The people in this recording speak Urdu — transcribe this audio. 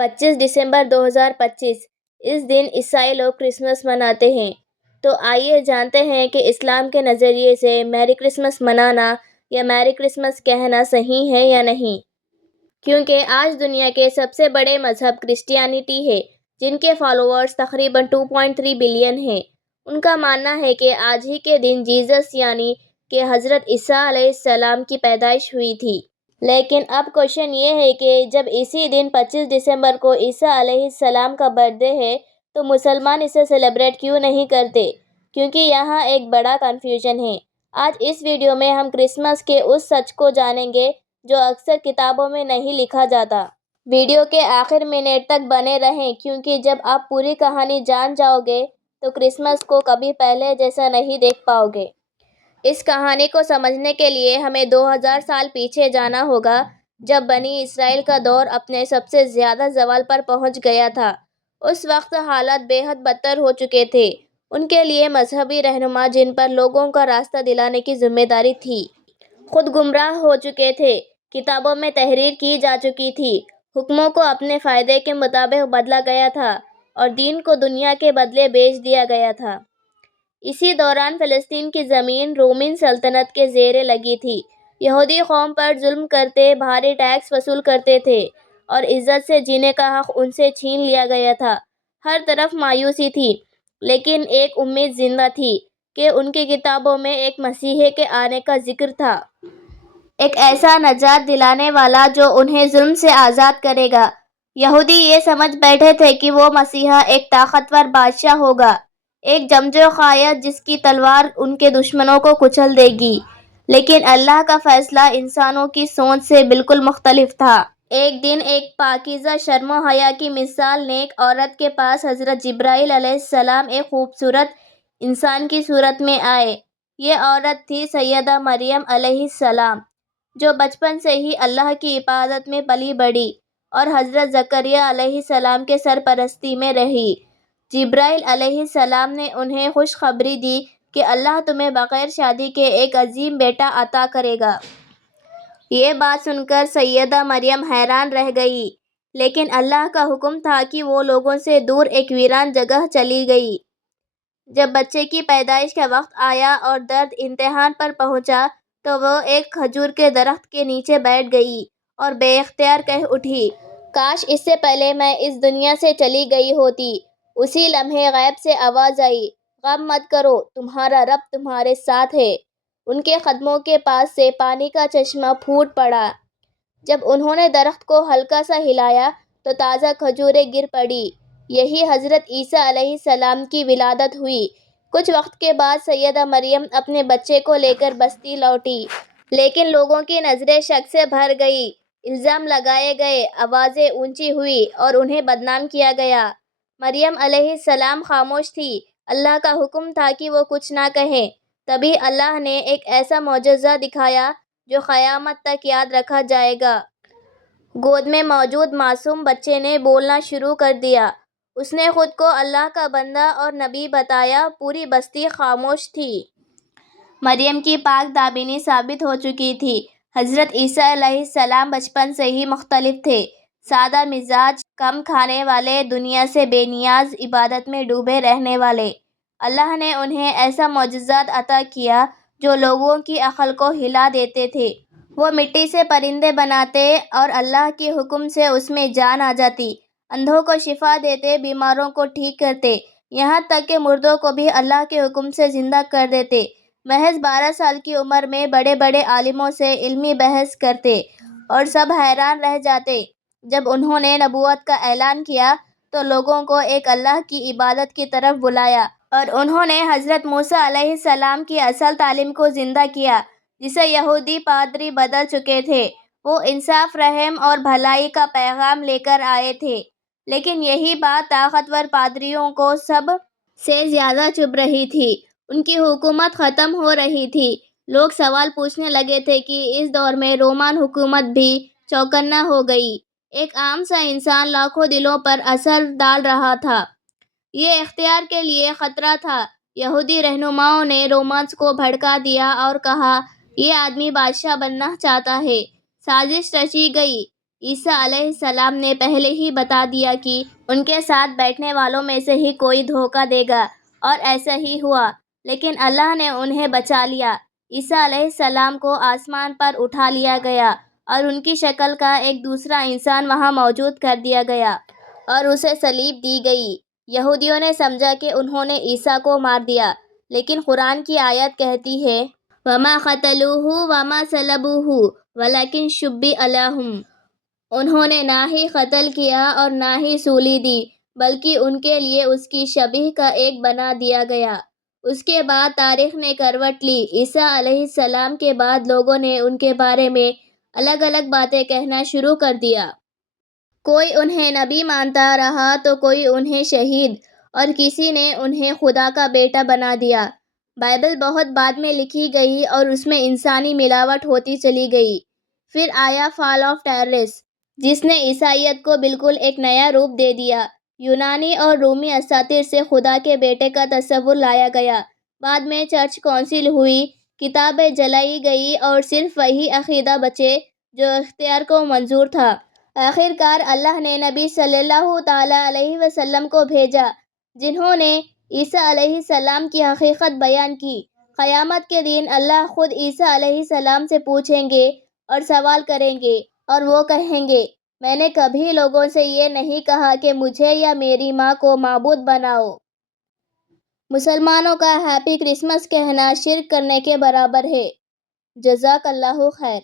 25 دسمبر 2025 اس دن عیسائی لوگ کرسمس مناتے ہیں۔ تو آئیے جانتے ہیں کہ اسلام کے نظریے سے میری کرسمس منانا یا میری کرسمس کہنا صحیح ہے یا نہیں۔ کیونکہ آج دنیا کے سب سے بڑے مذہب کرسچینٹی ہے، جن کے فالوورز تقریباً 2.3 بلین ہیں۔ ان کا ماننا ہے کہ آج ہی کے دن جیزس یعنی کہ حضرت عیسیٰ علیہ السلام کی پیدائش ہوئی تھی۔ لیکن اب کوشچن یہ ہے کہ جب اسی دن 25 دسمبر کو عیسیٰ علیہ السلام کا برتھڈے ہے تو مسلمان اسے سیلیبریٹ کیوں نہیں کرتے؟ کیونکہ یہاں ایک بڑا کنفیوژن ہے۔ آج اس ویڈیو میں ہم کرسمس کے اس سچ کو جانیں گے جو اکثر کتابوں میں نہیں لکھا جاتا۔ ویڈیو کے آخر منٹ تک بنے رہیں کیونکہ جب آپ پوری کہانی جان جاؤ گے تو کرسمس کو کبھی پہلے جیسا نہیں دیکھ پاؤ گے۔ اس کہانی کو سمجھنے کے لیے ہمیں 2000 سال پیچھے جانا ہوگا، جب بنی اسرائیل کا دور اپنے سب سے زیادہ زوال پر پہنچ گیا تھا۔ اس وقت حالات بے حد بدتر ہو چکے تھے۔ ان کے لیے مذہبی رہنما جن پر لوگوں کا راستہ دلانے کی ذمہ داری تھی، خود گمراہ ہو چکے تھے۔ کتابوں میں تحریر کی جا چکی تھی، حکموں کو اپنے فائدے کے مطابق بدلا گیا تھا اور دین کو دنیا کے بدلے بیچ دیا گیا تھا۔ اسی دوران فلسطین کی زمین رومن سلطنت کے زیر لگی تھی۔ یہودی قوم پر ظلم کرتے، بھاری ٹیکس وصول کرتے تھے اور عزت سے جینے کا حق ان سے چھین لیا گیا تھا۔ ہر طرف مایوسی تھی، لیکن ایک امید زندہ تھی کہ ان کی کتابوں میں ایک مسیحی کے آنے کا ذکر تھا۔ ایک ایسا نجات دلانے والا جو انہیں ظلم سے آزاد کرے گا۔ یہودی یہ سمجھ بیٹھے تھے کہ وہ مسیحا ایک طاقتور بادشاہ ہوگا، ایک جنگجو قائد جس کی تلوار ان کے دشمنوں کو کچل دے گی۔ لیکن اللہ کا فیصلہ انسانوں کی سوچ سے بالکل مختلف تھا۔ ایک دن ایک پاکیزہ شرم و حیا کی مثال نیک عورت کے پاس حضرت جبرائیل علیہ السلام ایک خوبصورت انسان کی صورت میں آئے۔ یہ عورت تھی سیدہ مریم علیہ السلام، جو بچپن سے ہی اللہ کی عبادت میں پلی بڑھی اور حضرت زکریا علیہ السلام کے سرپرستی میں رہی۔ جبرائیل علیہ السلام نے انہیں خوشخبری دی کہ اللہ تمہیں بغیر شادی کے ایک عظیم بیٹا عطا کرے گا۔ یہ بات سن کر سیدہ مریم حیران رہ گئی، لیکن اللہ کا حکم تھا کہ وہ لوگوں سے دور ایک ویران جگہ چلی گئی۔ جب بچے کی پیدائش کا وقت آیا اور درد انتہا پر پہنچا تو وہ ایک کھجور کے درخت کے نیچے بیٹھ گئی اور بے اختیار کہہ اٹھی، کاش اس سے پہلے میں اس دنیا سے چلی گئی ہوتی۔ اسی لمحے غیب سے آواز آئی، غم مت کرو، تمہارا رب تمہارے ساتھ ہے۔ ان کے قدموں کے پاس سے پانی کا چشمہ پھوٹ پڑا۔ جب انہوں نے درخت کو ہلکا سا ہلایا تو تازہ کھجوریں گر پڑی۔ یہی حضرت عیسیٰ علیہ السلام کی ولادت ہوئی۔ کچھ وقت کے بعد سیدہ مریم اپنے بچے کو لے کر بستی لوٹی، لیکن لوگوں کی نظریں شک سے بھر گئی۔ الزام لگائے گئے، آوازیں اونچی ہوئی اور انہیں بدنام کیا گیا۔ مریم علیہ السلام خاموش تھی۔ اللہ کا حکم تھا کہ وہ کچھ نہ کہیں۔ تبھی اللہ نے ایک ایسا معجزہ دکھایا جو قیامت تک یاد رکھا جائے گا۔ گود میں موجود معصوم بچے نے بولنا شروع کر دیا۔ اس نے خود کو اللہ کا بندہ اور نبی بتایا۔ پوری بستی خاموش تھی۔ مریم کی پاک دامنی ثابت ہو چکی تھی۔ حضرت عیسیٰ علیہ السلام بچپن سے ہی مختلف تھے، سادہ مزاج، کم کھانے والے، دنیا سے بے نیاز، عبادت میں ڈوبے رہنے والے۔ اللہ نے انہیں ایسا معجزات عطا کیا جو لوگوں کی عقل کو ہلا دیتے تھے۔ وہ مٹی سے پرندے بناتے اور اللہ کے حکم سے اس میں جان آ جاتی، اندھوں کو شفا دیتے، بیماروں کو ٹھیک کرتے، یہاں تک کہ مردوں کو بھی اللہ کے حکم سے زندہ کر دیتے۔ محض 12 سال کی عمر میں بڑے بڑے عالموں سے علمی بحث کرتے اور سب حیران رہ جاتے۔ جب انہوں نے نبوت کا اعلان کیا تو لوگوں کو ایک اللہ کی عبادت کی طرف بلایا اور انہوں نے حضرت موسیٰ علیہ السلام کی اصل تعلیم کو زندہ کیا جسے یہودی پادری بدل چکے تھے۔ وہ انصاف، رحم اور بھلائی کا پیغام لے کر آئے تھے، لیکن یہی بات طاقتور پادریوں کو سب سے زیادہ چبھ رہی تھی۔ ان کی حکومت ختم ہو رہی تھی۔ لوگ سوال پوچھنے لگے تھے کہ اس دور میں رومن حکومت بھی چوکنا ہو گئی۔ ایک عام سا انسان لاکھوں دلوں پر اثر ڈال رہا تھا۔ یہ اختیار کے لیے خطرہ تھا۔ یہودی رہنماؤں نے رومنز کو بھڑکا دیا اور کہا، یہ آدمی بادشاہ بننا چاہتا ہے۔ سازش رچی گئی۔ عیسیٰ علیہ السلام نے پہلے ہی بتا دیا کہ ان کے ساتھ بیٹھنے والوں میں سے ہی کوئی دھوکہ دے گا، اور ایسا ہی ہوا، لیکن اللہ نے انہیں بچا لیا۔ عیسیٰ علیہ السلام کو آسمان پر اٹھا لیا گیا اور ان کی شکل کا ایک دوسرا انسان وہاں موجود کر دیا گیا اور اسے صلیب دی گئی۔ یہودیوں نے سمجھا کہ انہوں نے عیسیٰ کو مار دیا، لیکن قرآن کی آیت کہتی ہے وَمَا قَتَلُوهُ وَمَا صَلَبُوهُ وَلَكِنْ شُبِّهَ لَهُمْ۔ انہوں نے نہ ہی قتل کیا اور نہ ہی سولی دی، بلکہ ان کے لیے اس کی شبیہ کا ایک بنا دیا گیا۔ اس کے بعد تاریخ نے کروٹ لی۔ عیسیٰ علیہ السلام کے بعد لوگوں نے ان کے بارے میں الگ الگ باتیں کہنا شروع کر دیا۔ کوئی انہیں نبی مانتا رہا تو کوئی انہیں شہید، اور کسی نے انہیں خدا کا بیٹا بنا دیا۔ بائبل بہت بعد میں لکھی گئی اور اس میں انسانی ملاوٹ ہوتی چلی گئی۔ پھر آیا فال آف ٹیررس، جس نے عیسائیت کو بالکل ایک نیا روپ دے دیا۔ یونانی اور رومی اساطیر سے خدا کے بیٹے کا تصور لایا گیا۔ بعد میں چرچ کونسل ہوئی، کتابیں جلائی گئی اور صرف وہی عقیدہ بچے جو اختیار کو منظور تھا۔ آخر کار اللہ نے نبی صلی اللہ تعالیٰ علیہ وسلم کو بھیجا، جنہوں نے عیسیٰ علیہ السلام کی حقیقت بیان کی۔ قیامت کے دن اللہ خود عیسیٰ علیہ السلام سے پوچھیں گے اور سوال کریں گے، اور وہ کہیں گے میں نے کبھی لوگوں سے یہ نہیں کہا کہ مجھے یا میری ماں کو معبود بناؤ۔ مسلمانوں کا ہیپی کرسمس کہنا شرک کرنے کے برابر ہے۔ جزاک اللہ خیر۔